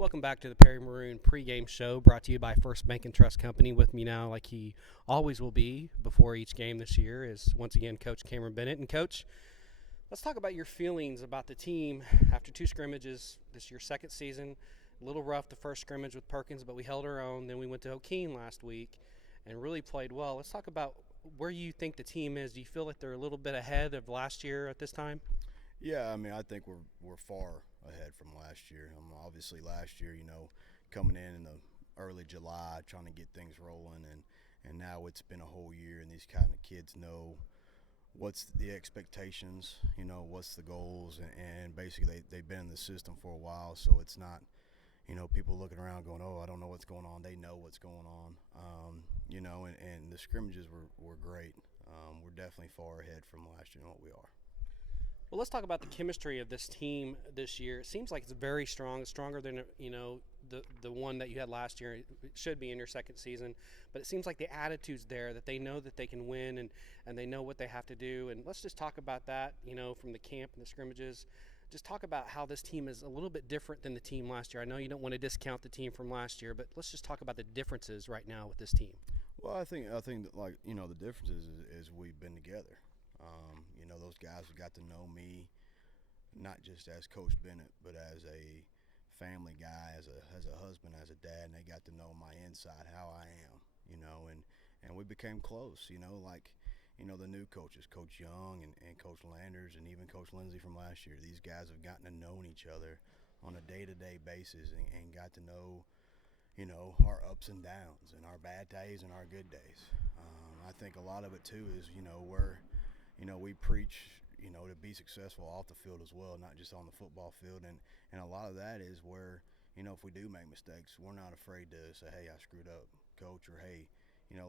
Welcome back to the Perry Maroon pregame show, brought to you by First Bank and Trust Company. With me now, like he always will be before each game this year, is once again Coach Cameron Bennett. And Coach, let's talk about your feelings about the team after two scrimmages. This is your second season. A little rough the first scrimmage with Perkins, but we held our own. Then we went to O'Keene last week and really played well. Let's talk about where you think the team is. Do you feel like they're a little bit ahead of last year at this time? Yeah, I mean, I think we're far ahead from last year. Obviously, last year, coming in the early July, trying to get things rolling, and now it's been a whole year, and these kind of kids know what's the expectations, what's the goals, and basically they've been in the system for a while, so it's not, people looking around going, oh, I don't know what's going on. They know what's going on, and the scrimmages were great. We're definitely far ahead from last year and what we are. Well, let's talk about the chemistry of this team this year. It seems like it's very strong, stronger than the one that you had last year. It should be in your second season, but it seems like the attitude's there, that they know that they can win and they know what they have to do. And let's just talk about that, from the camp and the scrimmages. Just talk about how this team is a little bit different than the team last year. I know you don't want to discount the team from last year, but let's just talk about the differences right now with this team. Well, I think that, the difference is we've been together. Those guys have got to know me, not just as Coach Bennett, but as a family guy, as a husband, as a dad, and they got to know my inside, how I am, and we became close, the new coaches, Coach Young and Coach Landers and even Coach Lindsay from last year. These guys have gotten to know each other on a day-to-day basis and got to know, our ups and downs and our bad days and our good days. I think a lot of it, too, is, we preach, to be successful off the field as well, not just on the football field. And a lot of that is where, if we do make mistakes, we're not afraid to say, hey, I screwed up, Coach, or hey,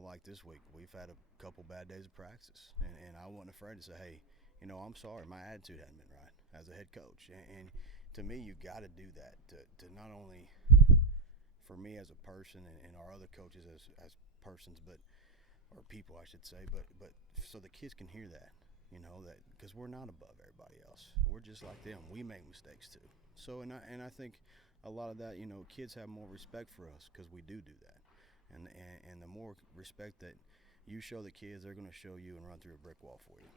like this week, we've had a couple bad days of practice. And I wasn't afraid to say, hey, I'm sorry, my attitude hadn't been right as a head coach. And to me, you've got to do that to not only for me as a person and our other coaches as persons, or people, I should say, but so the kids can hear that, that because we're not above everybody else. We're just like them. We make mistakes too. So, and I think a lot of that, kids have more respect for us because we do that. And the more respect that you show the kids, they're going to show you and run through a brick wall for you.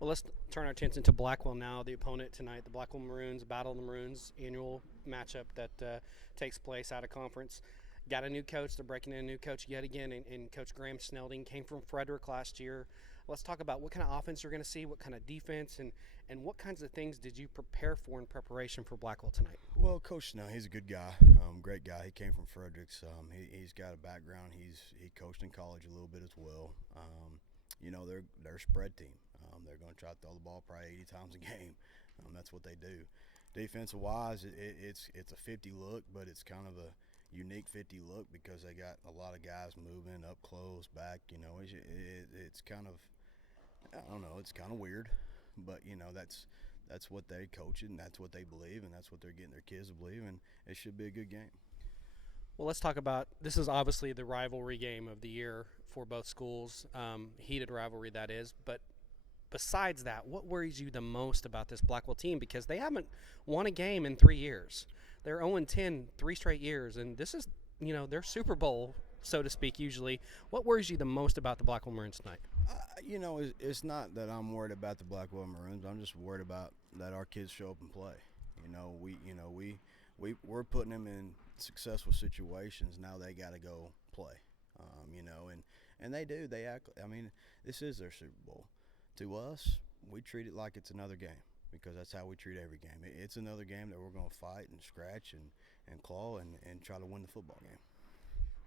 Well, let's turn our attention to Blackwell now, the opponent tonight, the Blackwell Maroons, Battle of the Maroons annual matchup that takes place out of conference. Got a new coach. They're breaking in a new coach yet again, and Coach Graham Snelding came from Frederick last year. Let's talk about what kind of offense you're going to see, what kind of defense, and what kinds of things did you prepare for in preparation for Blackwell tonight? Well, Coach Snell, he's a good guy, great guy. He came from Fredericks. He's got a background. He coached in college a little bit as well. They're a spread team. They're going to try to throw the ball probably 80 times a game. That's what they do. Defensive-wise, it's a 50 look, but it's kind of a unique 50 look because they got a lot of guys moving up close, back. It's kind of, I don't know, it's kind of weird, but that's what they coach it, and that's what they believe, and that's what they're getting their kids to believe, and it should be a good game. Well, let's talk about, this is obviously the rivalry game of the year for both schools, heated rivalry that is, but besides that, what worries you the most about this Blackwell team? Because they haven't won a game in 3 years. They're 0-10 3 straight years, and this is, their Super Bowl, so to speak, usually. What worries you the most about the Blackwell Maroons tonight? It's not that I'm worried about the Blackwell Maroons. I'm just worried about that our kids show up and play. We're putting them in successful situations. Now they got to go play, and they do. They act. I mean, this is their Super Bowl. To us, we treat it like it's another game because that's how we treat every game. It's another game that we're going to fight and scratch and claw and try to win the football game.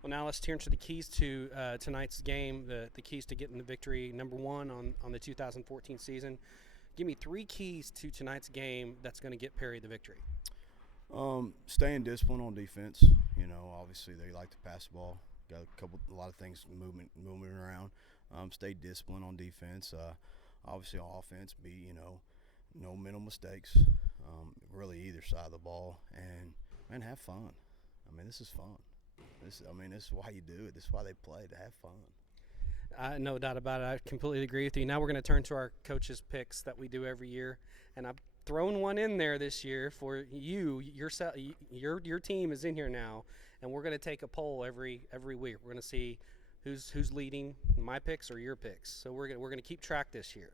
Well, now let's turn to the keys to tonight's game, the keys to getting the victory. Number one on the 2014 season. Give me 3 keys to tonight's game that's going to get Perry the victory. Staying disciplined on defense. Obviously they like to pass the ball. Got a lot of things moving around. Stay disciplined on defense. Obviously on offense, no mental mistakes. Really either side of the ball, and have fun. I mean, this is fun. This is why you do it. This is why they play, to have fun. No doubt about it. I completely agree with you. Now we're going to turn to our coaches' picks that we do every year, and I've thrown one in there this year for you. Your team is in here now, and we're going to take a poll every week. We're going to see who's leading, my picks or your picks. So we're going to keep track this year.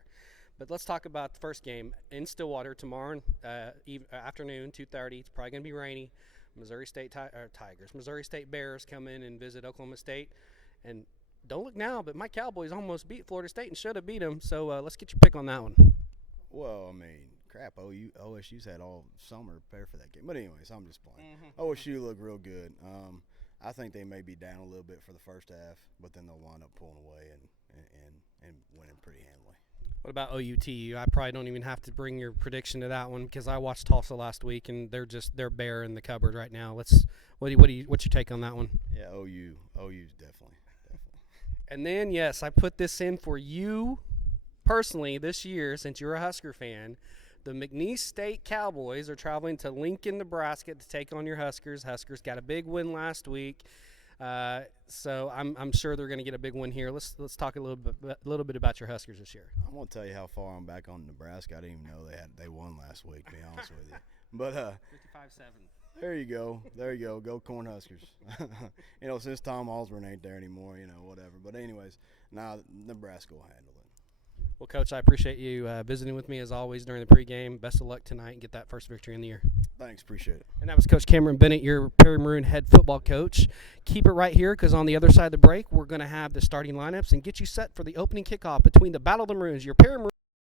But let's talk about the first game in Stillwater tomorrow afternoon, 2:30. It's probably going to be rainy. Missouri State Tigers. Missouri State Bears come in and visit Oklahoma State. And don't look now, but my Cowboys almost beat Florida State and should have beat them. So let's get your pick on that one. Well, I mean, crap, OSU's had all summer to prepare for that game. But anyways, I'm just playing. OSU look real good. I think they may be down a little bit for the first half, but then they'll wind up pulling away and winning pretty handily. What about OUTU? I probably don't even have to bring your prediction to that one because I watched Tulsa last week and they're bare in the cupboard right now. What's your take on that one? Yeah, OU's definitely. And then yes, I put this in for you personally this year since you're a Husker fan. The McNeese State Cowboys are traveling to Lincoln, Nebraska to take on your Huskers. Huskers got a big win last week. So I'm sure they're going to get a big win here. Let's talk a little bit about your Huskers this year. I'm going to tell you how far I'm back on Nebraska. I didn't even know they won last week, to be honest with you. But 55-7. There you go. Go Cornhuskers. Since Tom Osborne ain't there anymore, whatever. But anyways, now Nebraska will handle it. Well, Coach, I appreciate you visiting with me as always during the pregame. Best of luck tonight and get that first victory in the year. Thanks, appreciate it. And that was Coach Cameron Bennett, your Perry Maroon head football coach. Keep it right here because on the other side of the break, we're going to have the starting lineups and get you set for the opening kickoff between the Battle of the Maroons, your Perry Maroon